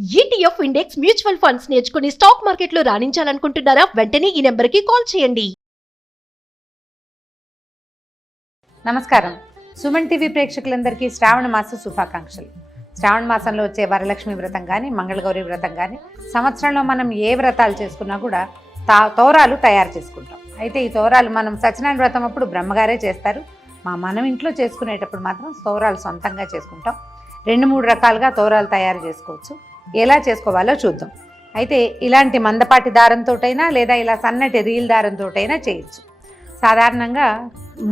ETF index mutual funds నేర్చుకుని stock మార్కెట్లో రాణించాలనుకుంటున్నారా? వెంటనే ఈ నెంబర్కి కాల్ చేయండి. నమస్కారం. సుమన్ టీవీ ప్రేక్షకులందరికీ శ్రావణ మాస శుభాకాంక్షలు. శ్రావణ మాసంలో వచ్చే వరలక్ష్మి వ్రతం కానీ, మంగళగౌరి వ్రతం కానీ, సంవత్సరంలో మనం ఏ వ్రతాలు చేసుకున్నా కూడా తోరాలు తయారు చేసుకుంటాం. అయితే ఈ తోరాలు మనం సత్యనారాయణ వ్రతం అప్పుడు బ్రహ్మగారే చేస్తారు. మనం ఇంట్లో చేసుకునేటప్పుడు మాత్రం తోరాలు సొంతంగా చేసుకుంటాం. 2-3 రకాలుగా తోరాలు తయారు చేసుకోవచ్చు. ఎలా చేసుకోవాలో చూద్దాం. అయితే ఇలాంటి మందపాటి దారంతోటైనా లేదా ఇలా సన్నటి రీల్ దారంతోటైనా చేయొచ్చు. సాధారణంగా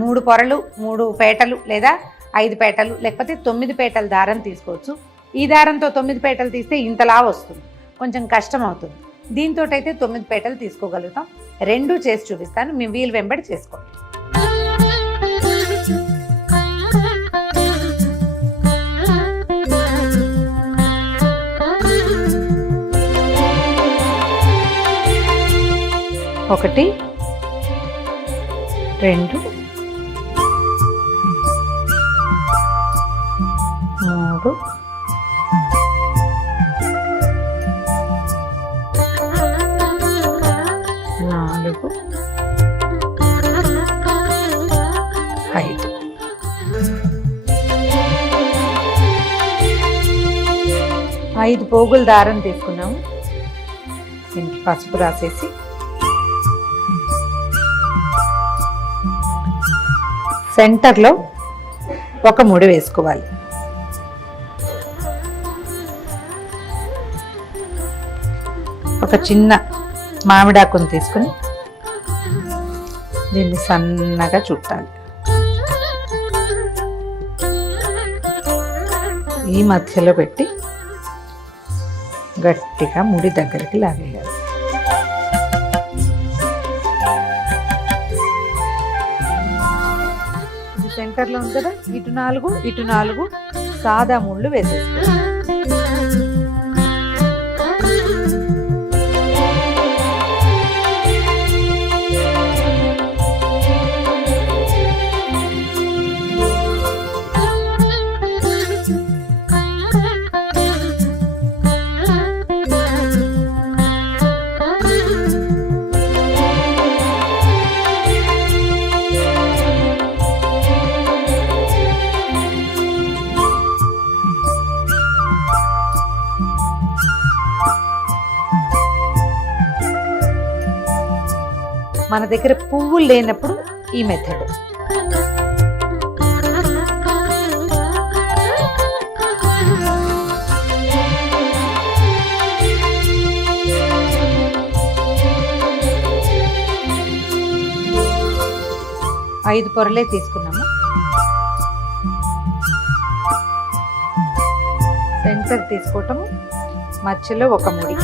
3 పొరలు, 3 పేటలు లేదా 5 పేటలు లేకపోతే 9 పేటల దారం తీసుకోవచ్చు. ఈ దారంతో 9 పేటలు తీస్తే ఇంతలా వస్తుంది, కొంచెం కష్టం అవుతుంది. దీంతో అయితే 9 పేటలు తీసుకోగలుగుతాం. 2 చేసి చూపిస్తాను, మీ వీలు వెంబడి చేసుకోండి. ఒకటి, 2, 3, 4, 5. 5 పోగుల దారం తీసుకున్నాము. దీనికి పసుపు రాసేసి సెంటర్లో ఒక ముడి వేసుకోవాలి. ఒక చిన్న మామిడాకును తీసుకుని దీన్ని సన్నగా చుట్టాలి. ఈ మధ్యలో పెట్టి గట్టిగా ముడి దగ్గరికి లాగేయాలి. సెంటర్లో ఉంది కదా, ఇటు 4 సాదా ముళ్ళు వేసేసుకోవాలి. మన దగ్గర పువ్వులు లేనప్పుడు ఈ మెథడ్. ఐదు పొరలే తీసుకున్నాము. సెంటర్ తీసుకోవటము, మధ్యలో ఒక ముడి.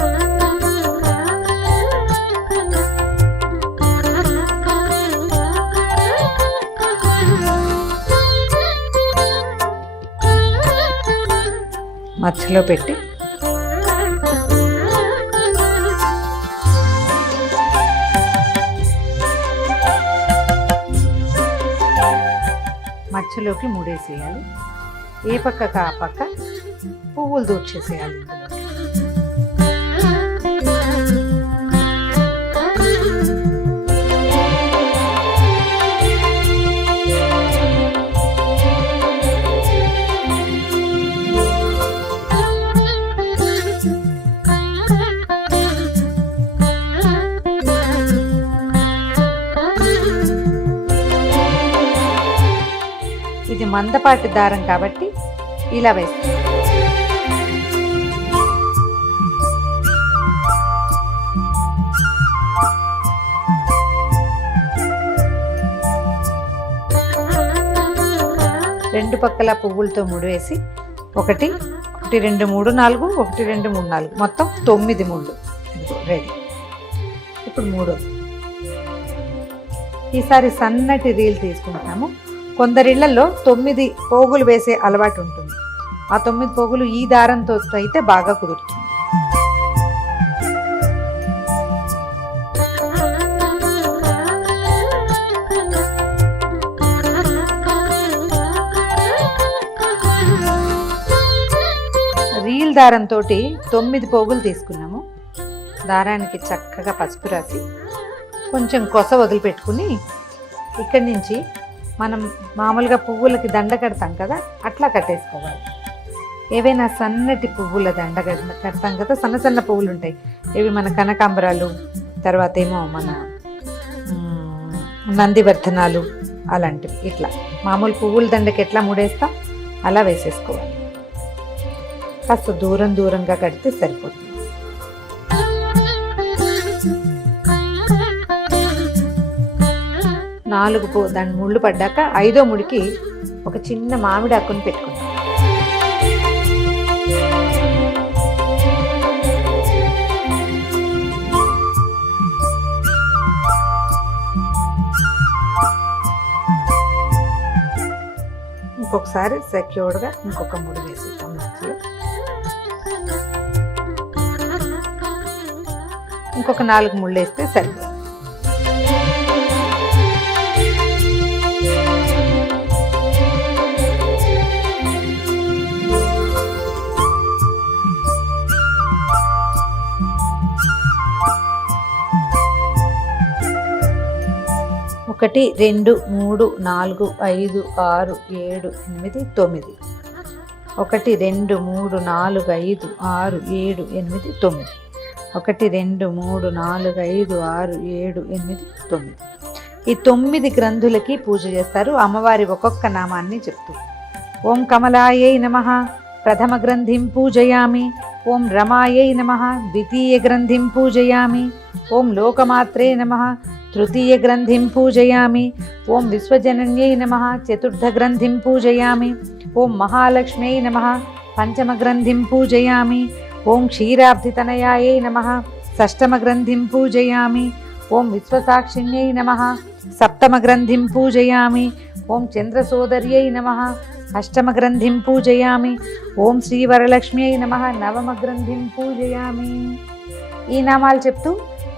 మధ్యలో పెట్టి మధ్యలోకి ముడేసేయాలి. ఏ పక్కకు ఆ పక్క పువ్వులు దూర్చేసేయాలి. ఇది మందపాటి దారం కాబట్టి ఇలా వేస్తాం. రెండు పక్కల పువ్వులతో ముడివేసి 1, 2, 3, 4, 1, 2, 3, 4 మొత్తం 9 ముళ్ళు రెడీ. ఇప్పుడు 3. ఈసారి సన్నటి రీల్ తీసుకుంటాము. కొందరిళ్లలో 9 పోగులు వేసే అలవాటు ఉంటుంది. ఆ 9 పోగులు ఈ దారంతో అయితే బాగా కుదురుతుంది. రీల్ దారంతో 9 పోగులు తీసుకున్నాము. దారానికి చక్కగా పసుపు రాసి కొంచెం కొస వదిలిపెట్టుకుని ఇక్కడి నుంచి మనం మామూలుగా పువ్వులకి దండ కడతాం కదా, అట్లా కట్టేసుకోవాలి. ఏవైనా సన్నటి పువ్వుల దండ కడతాం కదా, సన్న సన్న పువ్వులు ఉంటాయి, ఇవి మన కనకాంబరాలు, తర్వాత ఏమో మన నందివర్ధనాలు అలాంటివి. ఇట్లా మామూలు పువ్వుల దండకి ఎట్లా ముడేస్తాం అలా వేసేసుకోవాలి. కాస్త దూరంగా కడితే సరిపోతుంది. దాని ముళ్ళు పడ్డాక 5వ ముడికి ఒక చిన్న మామిడి ఆకుని పెట్టుకుంటాం. ఇంకొకసారి సెక్యూర్డ్గా ఇంకొక ముడి వేసేద్దాం మధ్యలో. ఇంకొక 4 ముళ్ళు వేస్తే సరిపోతుంది. ఒకటి 2 3 4 5 6 7 8 9. 1 2 3 4 5 6 7 8 9. 1 2 3 4 5 6 7 8 9. ఈ 9 గ్రంథులకి పూజ చేస్తారు. అమ్మవారి ఒక్కొక్క నామాన్ని చెప్తూ ఓం కమలాయై నమః ప్రథమ గ్రంథిం పూజయామి, ఓం రమాయై నమః ద్వితీయ గ్రంథిం పూజయామి, ఓం లోకమాత్రే నమః తృతీయ గ్రంథిం పూజయామి, ఓం విశ్వజనన్యై నమః చతుర్థ గ్రంథిం పూజయామి, ఓం మహాలక్ష్మ్యై నమః పంచమ గ్రంథిం పూజయామి, ఓం క్షీరాబ్ధితనయాయై నమః షష్టమ గ్రంథిం పూజయామి, ఓం విశ్వసాక్షిణ్యై నమః సప్తమ గ్రంథిం పూజయామి, ఓం చంద్రసోదర్యై నమః అష్టమ గ్రంథిం పూజయామి, ఓం శ్రీవరలక్ష్మ్యై నమః నవమ గ్రంథిం పూజయామి. ఈ నామాలు చెప్తూ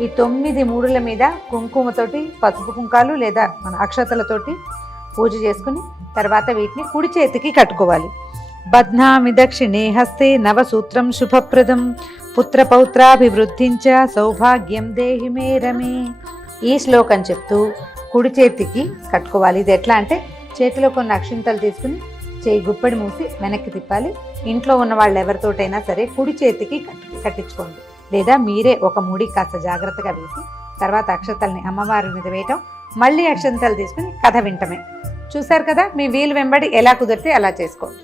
ఈ 9 మూడుల మీద కుంకుమతోటి, పసుపు కుంకాలు లేదా మన అక్షతలతోటి పూజ చేసుకుని తర్వాత వీటిని కుడి చేతికి కట్టుకోవాలి. బధ్నామి దక్షిణే హస్తే నవసూత్రం శుభప్రదం పుత్రపౌత్రాభివృద్ధించ సౌభాగ్యం దేహి మే రమే. ఈ శ్లోకం చెప్తూ కుడి చేతికి కట్టుకోవాలి. ఇది ఎట్లా అంటే చేతిలో కొన్ని అక్షింతలు తీసుకుని చేయి గుప్పెడి మూసి వెనక్కి తిప్పాలి. ఇంట్లో ఉన్న వాళ్ళు ఎవరితోటైనా సరే కుడి చేతికి కట్టించుకోండి, లేదా మీరే ఒక ముడి కాస్త జాగ్రత్తగా వేసి తర్వాత అక్షతల్ని అమ్మవారి మీద వేయటం, మళ్ళీ అక్షంతలు తీసుకుని కథ వింటమే. చూశారు కదా, మీ వీలు వెంబడి ఎలా కుదిరితే అలా చేసుకోండి.